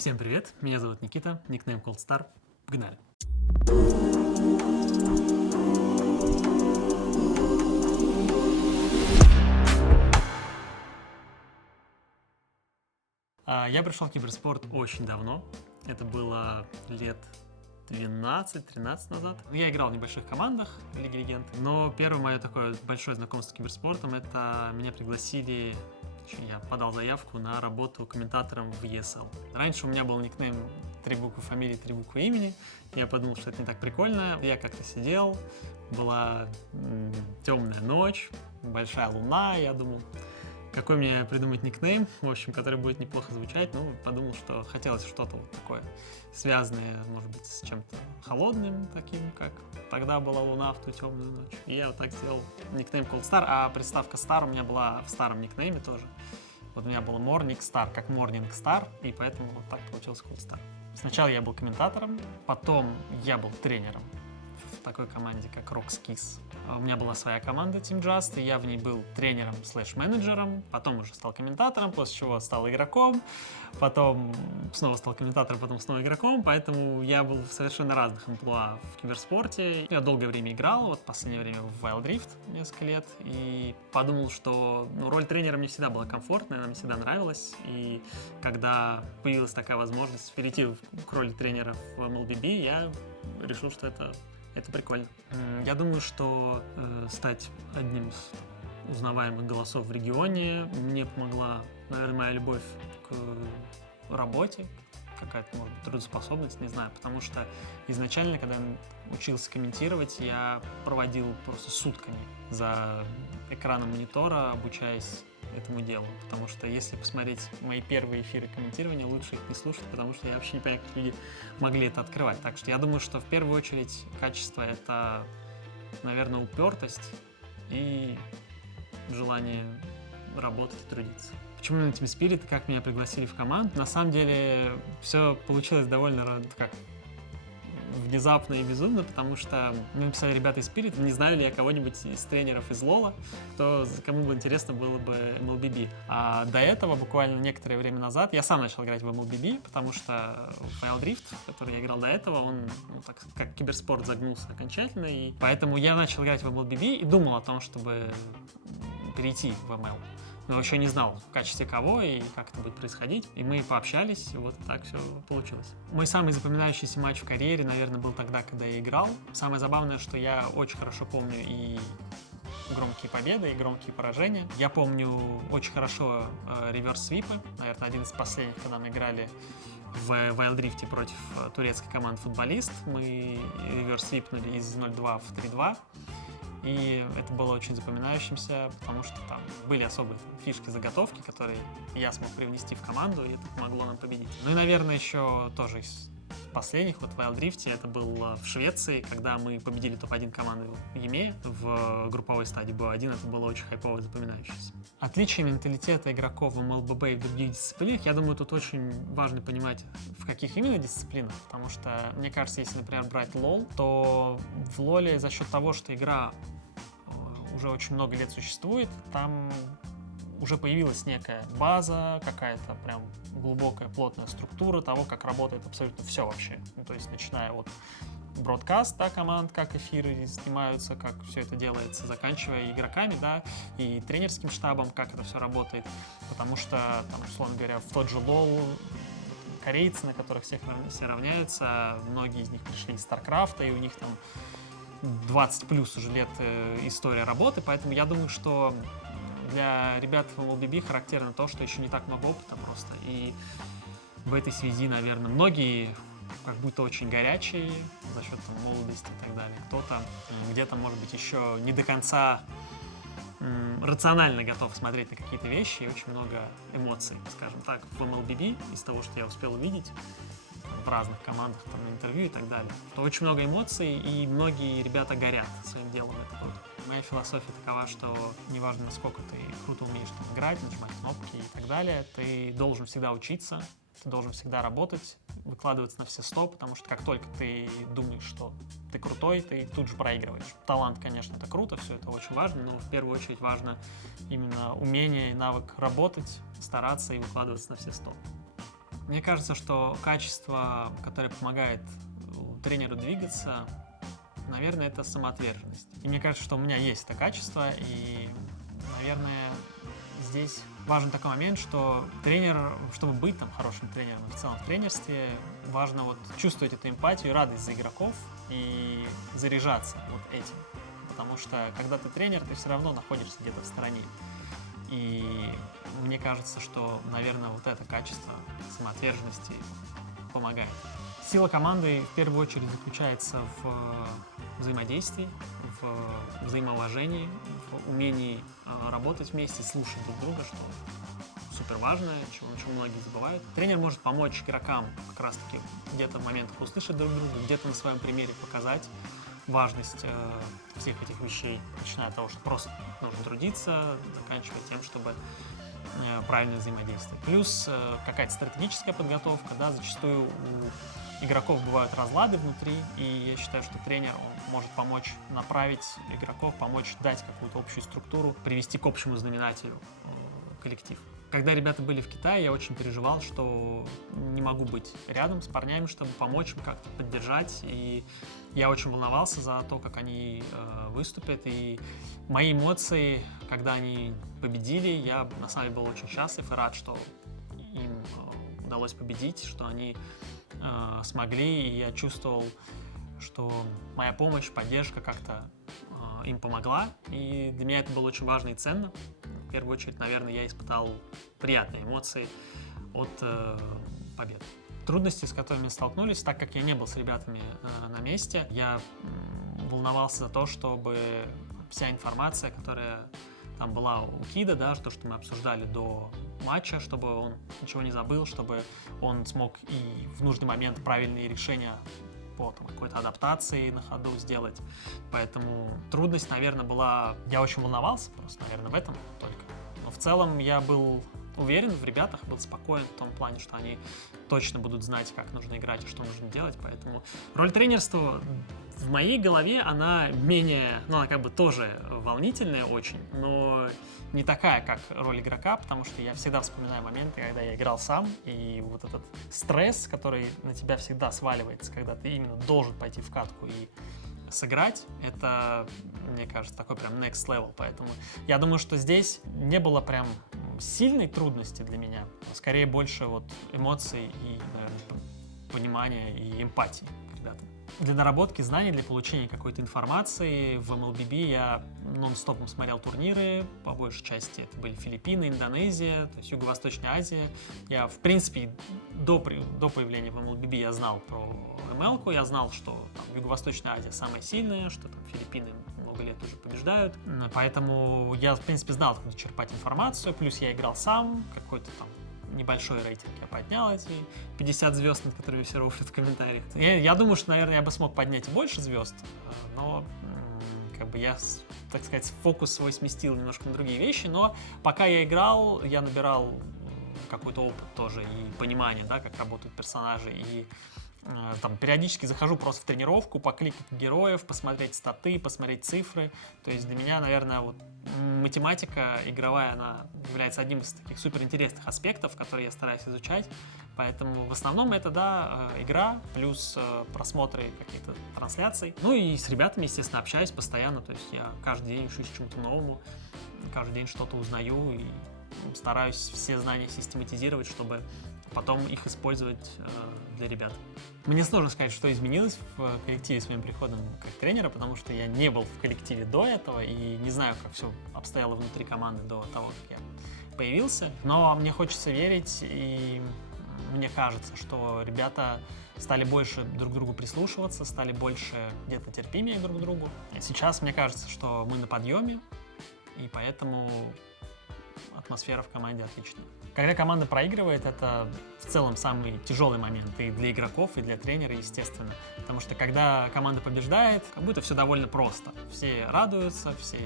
Всем привет, меня зовут Никита, никнейм Coldstar. Погнали! Я пришел в киберспорт очень давно, это было лет 12-13 назад. Я играл в небольших командах Лиги Легенд, но первое мое такое большое знакомство с киберспортом — это меня пригласили, я подал заявку на работу комментатором в ESL. Раньше у меня был никнейм 3 буквы фамилии, 3 буквы имени. Я подумал, что это не так прикольно. Я как-то сидел, была темная ночь, большая луна. Я думал, какой мне придумать никнейм, в общем, который будет неплохо звучать. Ну, подумал, что хотелось что-то вот такое связанное, может быть, с чем-то холодным, таким, как тогда была луна в ту темную ночь. И я вот так сделал никнейм Coldstar, а приставка Star у меня была в старом никнейме тоже. Вот у меня было Morning Star, как Morning Star, и поэтому вот так получился Coldstar. Сначала я был комментатором, потом я был тренером в такой команде, как Rockskis. У меня была своя команда Team Just, и я в ней был тренером/менеджером, потом уже стал комментатором, после чего стал игроком, потом снова стал комментатором, потом снова игроком, поэтому я был в совершенно разных амплуа в киберспорте. Я долгое время играл, вот в последнее время в Wild Rift несколько лет, и подумал, что роль тренера мне всегда была комфортная, она мне всегда нравилась, и когда появилась такая возможность перейти к роли тренера в MLBB, я решил, что это прикольно. Я думаю, что стать одним из узнаваемых голосов в регионе мне помогла, наверное, моя любовь к работе, какая-то, может быть, трудоспособность, не знаю, потому что изначально, когда я учился комментировать, я проводил просто сутками за экраном монитора, обучаясь этому делу, потому что если посмотреть мои первые эфиры комментирования, лучше их не слушать, потому что я вообще не понимаю, как люди могли это открывать. Так что я думаю, что в первую очередь качество — это, наверное, упертость и желание работать и трудиться. Почему на Team Spirit и как меня пригласили в команду? На самом деле все получилось довольно внезапно и безумно, потому что мне написали ребята из Spirit, не знаю ли я кого-нибудь из тренеров из Лола, кому бы интересно было бы MLBB. А до этого, буквально некоторое время назад, я сам начал играть в MLBB, потому что Wild Rift, в который я играл до этого, он, так как киберспорт, загнулся окончательно, и поэтому я начал играть в MLBB и думал о том, чтобы перейти в ML. Но еще не знал, в качестве кого и как это будет происходить. И мы пообщались, и вот так все получилось. Мой самый запоминающийся матч в карьере, наверное, был тогда, когда я играл. Самое забавное, что я очень хорошо помню и громкие победы, и громкие поражения. Я помню очень хорошо реверс-свипы. Наверное, один из последних, когда мы играли в Wild Rift против турецкой команды «Футболист». Мы реверс-свипнули из 0-2 в 3-2. И это было очень запоминающимся, потому что там были особые фишки, заготовки, которые я смог привнести в команду, и это помогло нам победить. Ну и, наверное, еще тоже из последних, вот в Wild Rift, это было в Швеции, когда мы победили топ-1 команды EMEA в групповой стадии BO1, это было очень хайпово и запоминающееся. Отличие менталитета игроков в MLBB и в других дисциплинах, я думаю, тут очень важно понимать, в каких именно дисциплинах, потому что, мне кажется, если, например, брать LoL, то в LoL за счет того, что игра уже очень много лет существует, там уже появилась некая база, какая-то прям глубокая, плотная структура того, как работает абсолютно все вообще. Ну, то есть, начиная от бродкаста команд, как эфиры снимаются, как все это делается, заканчивая игроками, да, и тренерским штабом, как это все работает. Потому что, там, условно говоря, в тот же LoL корейцы, на которых все равняются, многие из них пришли из StarCraft, и у них там 20 плюс уже лет история работы, поэтому я думаю, что для ребят в MLBB характерно то, что еще не так много опыта просто, и в этой связи, наверное, многие как будто очень горячие за счет молодости и так далее. Кто-то где-то, может быть, еще не до конца рационально готов смотреть на какие-то вещи, и очень много эмоций, скажем так, в MLBB, из того, что я успел увидеть в разных командах, там, на интервью и так далее. То очень много эмоций, и многие ребята горят своим делом, это круто. Моя философия такова, что неважно, насколько ты круто умеешь там играть, нажимать кнопки и так далее, ты должен всегда учиться, ты должен всегда работать, выкладываться на все 100, потому что как только ты думаешь, что ты крутой, ты тут же проигрываешь. Талант, конечно, это круто, все это очень важно, но в первую очередь важно именно умение и навык работать, стараться и выкладываться на все 100. Мне кажется, что качество, которое помогает тренеру двигаться, наверное, это самоотверженность. И мне кажется, что у меня есть это качество, и, наверное, здесь важен такой момент, что тренер, чтобы быть там хорошим тренером, в целом в тренерстве, важно вот чувствовать эту эмпатию, радость за игроков и заряжаться вот этим. Потому что, когда ты тренер, ты все равно находишься где-то в стороне. И мне кажется, что, наверное, вот это качество самоотверженности помогает. Сила команды в первую очередь заключается в взаимодействии, в взаимоуважении, в умении работать вместе, слушать друг друга, что супер важно, чего многие забывают. Тренер может помочь игрокам как раз-таки где-то в моментах услышать друг друга, где-то на своем примере показать важность всех этих вещей, начиная от того, что просто нужно трудиться, заканчивая тем, чтобы правильно взаимодействовать. Плюс какая-то стратегическая подготовка, да, зачастую у игроков бывают разлады внутри, и я считаю, что тренер он может помочь направить игроков, помочь дать какую-то общую структуру, привести к общему знаменателю коллектив. Когда ребята были в Китае, я очень переживал, что не могу быть рядом с парнями, чтобы помочь им как-то поддержать. И я очень волновался за то, как они выступят. И мои эмоции, когда они победили, я на самом деле был очень счастлив и рад, что им удалось победить, что они смогли. И я чувствовал, что моя помощь, поддержка как-то им помогла. И для меня это было очень важно и ценно. В первую очередь, наверное, я испытал приятные эмоции от побед. Трудности, с которыми столкнулись, так как я не был с ребятами на месте, я волновался за то, чтобы вся информация, которая там была у Кида, да, то, что мы обсуждали до матча, чтобы он ничего не забыл, чтобы он смог и в нужный момент правильные решения по какой-то адаптации на ходу сделать. Поэтому трудность, наверное, была... Я очень волновался просто, наверное, в этом только. Но в целом я был уверен в ребятах, был спокоен в том плане, что они точно будут знать, как нужно играть и что нужно делать. Поэтому роль тренерства в моей голове, она менее... Ну, она как бы тоже волнительная очень, но не такая, как роль игрока, потому что я всегда вспоминаю моменты, когда я играл сам, и вот этот стресс, который на тебя всегда сваливается, когда ты именно должен пойти в катку и сыграть, это, мне кажется, такой прям next level. Поэтому я думаю, что здесь не было прям сильной трудности для меня, а скорее больше вот эмоций и, наверное, понимания и эмпатии к ребятам. Для наработки знаний, для получения какой-то информации в MLBB я нон-стопом смотрел турниры, по большей части это были Филиппины, Индонезия, то есть Юго-Восточная Азия. Я, в принципе, до появления в MLBB я знал про ML-ку, я знал, что там, Юго-Восточная Азия самая сильная, что там Филиппины много лет уже побеждают, поэтому я, в принципе, знал, откуда черпать информацию, плюс я играл сам, какой-то там небольшой рейтинг я поднял, эти 50 звезд, над которыми все рофлят в комментариях. Я думаю, что, наверное, я бы смог поднять и больше звезд, но как бы я, так сказать, фокус свой сместил немножко на другие вещи, но пока я играл, я набирал какой-то опыт тоже и понимание, да, как работают персонажи, и там периодически захожу просто в тренировку, покликать героев, посмотреть статы, посмотреть цифры. То есть для меня, наверное, вот математика игровая, она является одним из таких суперинтересных аспектов, которые я стараюсь изучать. Поэтому в основном это, да, игра, плюс просмотры каких-то трансляций. Ну и с ребятами, естественно, общаюсь постоянно. То есть я каждый день учусь чему-то новому, каждый день что-то узнаю и стараюсь все знания систематизировать, чтобы потом их использовать для ребят. Мне сложно сказать, что изменилось в коллективе с моим приходом как тренера, потому что я не был в коллективе до этого и не знаю, как все обстояло внутри команды до того, как я появился. Но мне хочется верить, и мне кажется, что ребята стали больше друг к другу прислушиваться, стали больше где-то терпимее друг к другу. И сейчас мне кажется, что мы на подъеме, и поэтому атмосфера в команде отличная. Когда команда проигрывает, это в целом самый тяжелый момент и для игроков, и для тренера, естественно. Потому что когда команда побеждает, как будто все довольно просто. Все радуются, все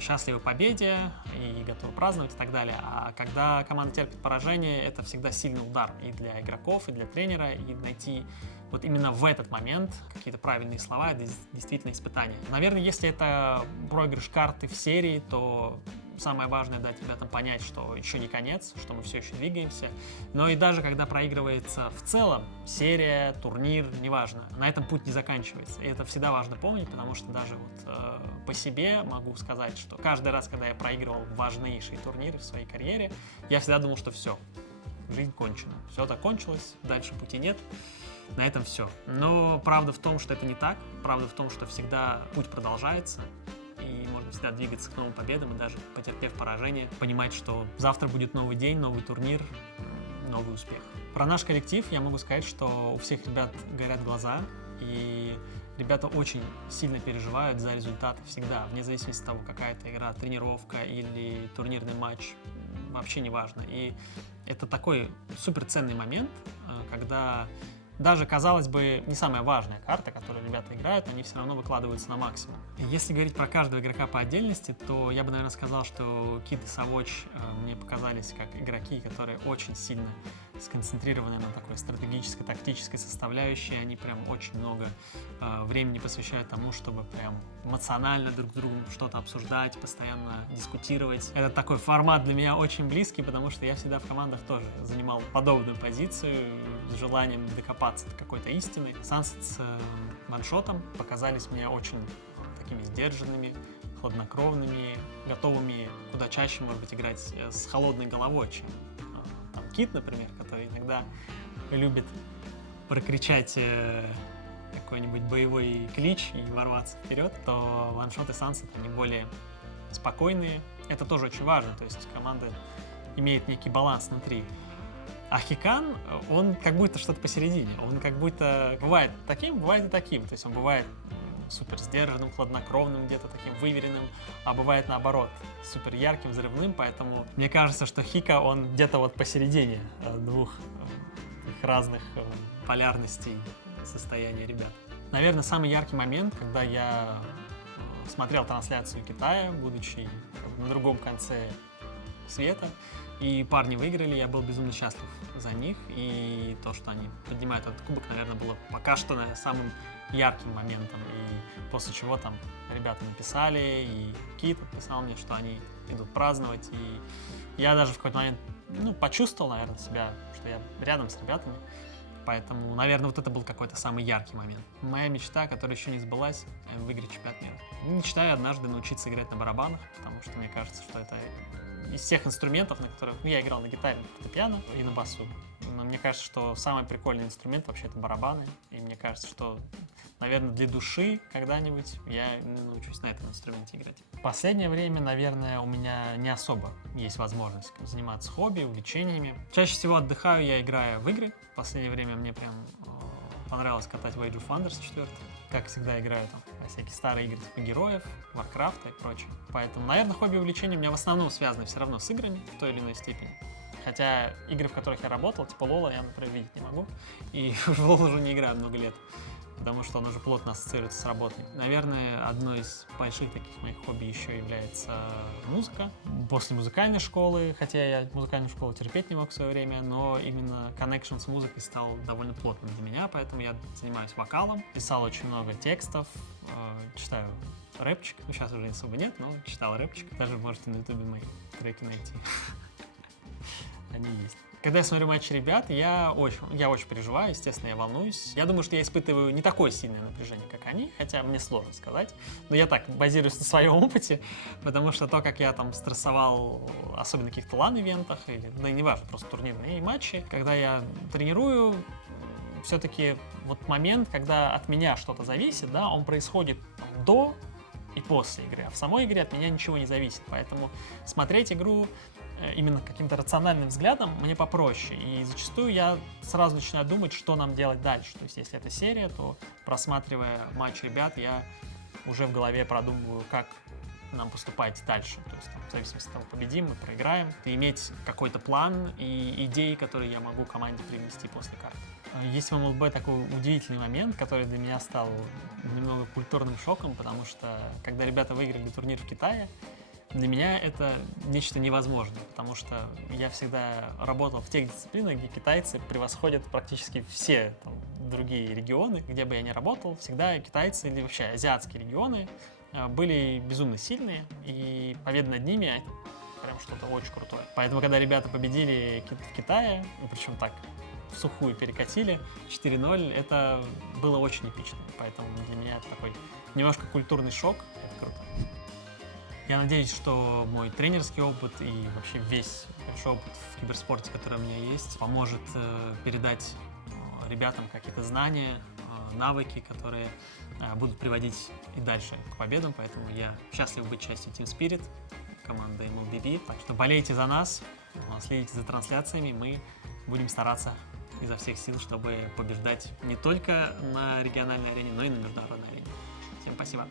счастливы победе и готовы праздновать и так далее. А когда команда терпит поражение, это всегда сильный удар и для игроков, и для тренера, и найти вот именно в этот момент какие-то правильные слова — это действительно испытание. Наверное, если это проигрыш карты в серии, то самое важное — дать ребятам понять, что еще не конец, что мы все еще двигаемся. Но и даже когда проигрывается в целом серия, турнир, неважно, на этом путь не заканчивается. И это всегда важно помнить, потому что даже вот по себе могу сказать, что каждый раз, когда я проигрывал важнейшие турниры в своей карьере, я всегда думал, что все, жизнь кончена, все закончилось, дальше пути нет. На этом все. Но правда в том, что это не так. Правда в том, что всегда путь продолжается. И можно всегда двигаться к новым победам. И даже потерпев поражение, понимать, что завтра будет новый день, новый турнир, новый успех. Про наш коллектив я могу сказать, что у всех ребят горят глаза. И ребята очень сильно переживают за результаты всегда. Вне зависимости от того, какая это игра, тренировка или турнирный матч. Вообще не важно. И это такой суперценный момент, когда даже, казалось бы, не самая важная карта, которую ребята играют, они все равно выкладываются на максимум. Если говорить про каждого игрока по отдельности, то я бы, наверное, сказал, что Kid и Savage мне показались как игроки, которые очень сильно сконцентрированы на такой стратегической, тактической составляющей. Они прям очень много времени посвящают тому, чтобы прям эмоционально друг с другом что-то обсуждать, постоянно дискутировать. Это такой формат для меня очень близкий, потому что я всегда в командах тоже занимал подобную позицию с желанием докопаться до какой-то истины. Sunset с ваншотом показались мне очень такими сдержанными, хладнокровными, готовыми куда чаще, может быть, играть с холодной головой, чем там Kid, например, который иногда любит прокричать какой-нибудь боевой клич и ворваться вперед, то ваншот и Sunset, они более спокойные. Это тоже очень важно, то есть команда имеет некий баланс внутри. А Хикан, он как будто что-то посередине. Он как будто бывает таким, бывает и таким. То есть он бывает супер сдержанным, хладнокровным, где-то таким выверенным, а бывает наоборот, супер ярким, взрывным. Поэтому мне кажется, что Хика, он где-то вот посередине двух разных полярностей состояния ребят. Наверное, самый яркий момент, когда я смотрел трансляцию Китая, будучи на другом конце света, и парни выиграли, я был безумно счастлив за них, и то, что они поднимают этот кубок, наверное, было пока что самым ярким моментом, и после чего там ребята написали, и Кит отписал мне, что они идут праздновать, и я даже в какой-то момент, почувствовал, наверное, себя, что я рядом с ребятами, поэтому, наверное, вот это был какой-то самый яркий момент. Моя мечта, которая еще не сбылась, выиграть чемпионат мира. Мечтаю однажды научиться играть на барабанах, потому что мне кажется, что это из всех инструментов, на которых я играл на гитаре, на фортепиано и на басу. Но мне кажется, что самый прикольный инструмент вообще это барабаны. И мне кажется, что, наверное, для души когда-нибудь я научусь на этом инструменте играть. В последнее время, наверное, у меня не особо есть возможность заниматься хобби, увлечениями. Чаще всего отдыхаю я, играя в игры. В последнее время мне прям понравилось катать в Age of Wonders 4. Как всегда, играю там во всякие старые игры типа Героев, Warcraft и прочее. Поэтому, наверное, хобби и увлечения у меня в основном связаны все равно с играми в той или иной степени. Хотя игры, в которых я работал, типа Лола, я, например, видеть не могу. И в Лол уже не играю много лет, потому что он уже плотно ассоциируется с работой. Наверное, одно из больших таких моих хобби еще является музыка. После музыкальной школы, хотя я музыкальную школу терпеть не мог в свое время, но именно connection с музыкой стал довольно плотным для меня, поэтому я занимаюсь вокалом, писал очень много текстов, читаю рэпчик. Сейчас уже особо нет, но читал рэпчик. Даже можете на ютубе мои треки найти. Они есть. Когда я смотрю матчи ребят, я очень переживаю, естественно, я волнуюсь. Я думаю, что я испытываю не такое сильное напряжение, как они, хотя мне сложно сказать. Но я так базируюсь на своем опыте, потому что то, как я там стрессовал, особенно на каких-то лан-ивентах, или, да и не важно, просто турнирные матчи, когда я тренирую, все-таки вот момент, когда от меня что-то зависит, да, он происходит там, до и после игры, а в самой игре от меня ничего не зависит. Поэтому смотреть игру именно каким-то рациональным взглядом мне попроще. И зачастую я сразу начинаю думать, что нам делать дальше. То есть, если это серия, то, просматривая матч ребят, я уже в голове продумываю, как нам поступать дальше. То есть, там, в зависимости от того, победим мы, проиграем. И иметь какой-то план и идеи, которые я могу команде привнести после карты. Есть в МЛБ такой удивительный момент, который для меня стал немного культурным шоком, потому что, когда ребята выиграли турнир в Китае, для меня это нечто невозможное, потому что я всегда работал в тех дисциплинах, где китайцы превосходят практически все другие регионы, где бы я ни работал, всегда китайцы или вообще азиатские регионы были безумно сильные, и победа над ними — это прям что-то очень крутое. Поэтому, когда ребята победили в Китае, причем так, в сухую перекатили, 4-0, это было очень эпично. Поэтому для меня это такой немножко культурный шок, это круто. Я надеюсь, что мой тренерский опыт и вообще весь большой опыт в киберспорте, который у меня есть, поможет передать ребятам какие-то знания, навыки, которые будут приводить и дальше к победам. Поэтому я счастлив быть частью Team Spirit, команды MLBB. Так что болейте за нас, следите за трансляциями. Мы будем стараться изо всех сил, чтобы побеждать не только на региональной арене, но и на международной арене. Всем спасибо.